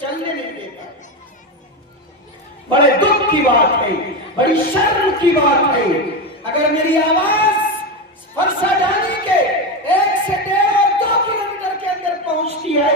चलने नहीं देता। बड़े दुख की बात है, बड़ी शर्म की बात है, अगर मेरी आवाज फरसा डाली के 1 से 1.5 और 2 किलोमीटर के अंदर पहुंचती है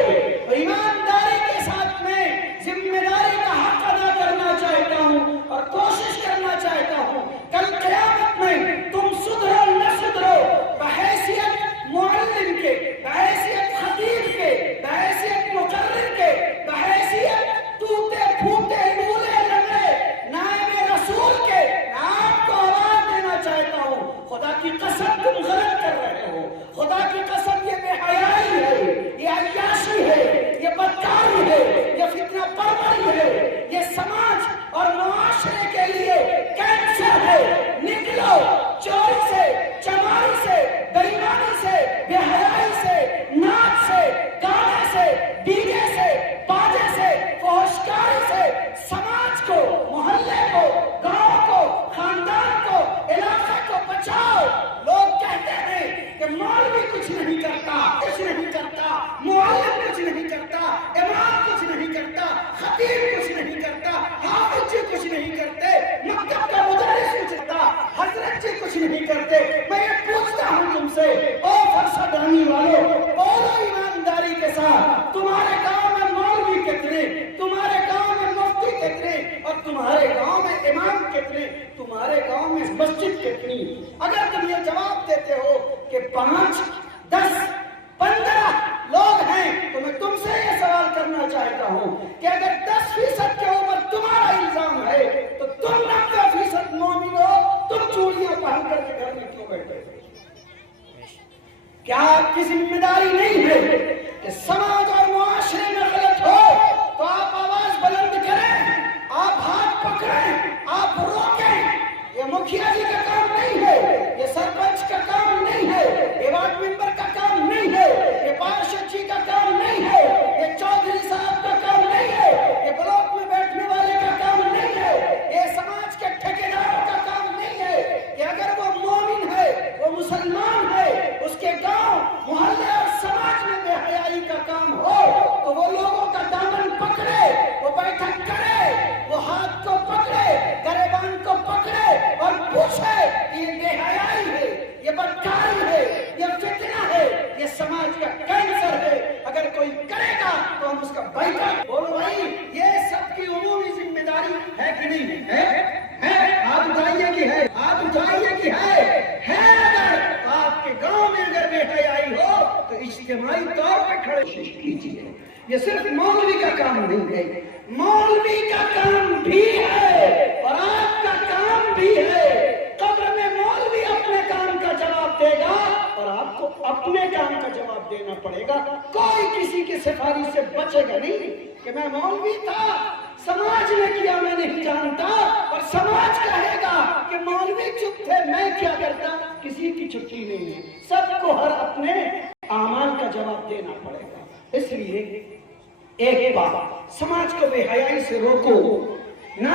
तो ईमानदारी के साथ में जिम्मेदारी का हक अदा करना चाहता हूं और कोशिश करना चाहता हूं कल क़यामत में तुम सुधरो न सुधरो, बहैसियत मुअल्लिम के, बहैसियत खतीब के, बहैसियत मुकर्रिर के, बहैसियत टूटे फूटे लूले लंगड़े नायब रसूल के, आपको आवाज देना चाहता हूं, खुदा की कसम तुम गलत कर रहे हो। खुदा की कसम ये बेहयाई है, ये अय्याशी है, ये बदकारी है, ये फितना परवरी है, ये समाज और मुआशरे के लिए कैंसर है। निकलो चोरी से, चमारी से, बेईमानी से, बेहयाई से, नाच से, गाने से, डीजे से, बाजे से, फहशकारी से समाज को, मोहल्ले को, गांव को, खानदान को, इलाके को बचाओ। लोग कहते हैं कि मौलवी कुछ नहीं करता, कुछ नहीं करता, मुअल्लिम कुछ नहीं करता, इमाम कुछ नहीं करता, खतीब कुछ नहीं करता, हाफिज जी कुछ नहीं करते, मक्तब का मुदर्रिस कुछ नहीं करता, हजरत जी कुछ नहीं करते। मैं ये पूछता हूं तुमसे, ओ फरसा डालने वालों, बोलो ईमानदारी के साथ, तुम्हारे गांव में मौलवी कितने, तुम्हारे गांव में मुफ्ती कितने और तुम्हारे गांव में इमाम कितने, तुम्हारे गांव में मस्जिद कितनी? अगर तुम ये जवाब देते हो कि 5, 10, 15 लोग हैं तो मैं तुमसे ये सवाल करना चाहता हूं कि अगर 10% के ऊपर तुम्हारा इल्जाम है तो तुम 90% मोमिन हो, तुम चूड़ियां पहन करके घर में क्यों बैठे? क्या आपकी जिम्मेदारी नहीं है कि समाज और मुआशरे में गलत हो तो आप आवाज बुलंद करें, आप हाथ पकड़ें, आप रोकें? ये मुखिया जी का काम नहीं है, ये सरपंच का काम नहीं है, ये वार्ड मेंबर का काम नहीं है, ये पार्षद जी का काम नहीं है, ये चौधरी साहब का काम नहीं है, ये ब्लॉक में बैठने वाले का काम नहीं है, ये समाज के ठेकेदारों का काम नहीं है कि अगर वो मोमिन है, वो मुसलमान है, उसके गांव, मोहल्ले और समाज में बेहयाई का काम हो तो वो लोगों का दामन पकड़े, वो बैठक करे, वो हाथ को पकड़े, गरेबान को पकड़े और पूछे ये बेहयाई है, ये बदकारी है, ये फितना है, ये समाज का कैंसर है। अगर कोई करेगा तो हम उसका बाइकाट। बोलो भाई, ये सबकी उमूमी जिम्मेदारी है कि नहीं है? हाथ उठाइए कि है, हाथ उठाइए कि है अगर आपके गांव में अगर बेहयाई हो तो इज्तिमाई तौर पे खड़े कोशिश कीजिए। ये सिर्फ मौलवी का काम नहीं है, मौलवी का काम भी है और आपका काम भी है। कब्र में मौलवी अपने काम का जवाब देगा और आपको अपने काम का जवाब देना पड़ेगा। कोई किसी की सिफारिश से बचेगा नहीं कि मैं मौलवी था, समाज ने किया मैं नहीं जानता, और समाज कहेगा कि मौलवी चुप थे, मैं क्या करता। किसी की छुट्टी नहीं है, सबको हर अपने आमाल का जवाब देना पड़ेगा। इसलिए एक बात, समाज को बेहयाई से रोको ना।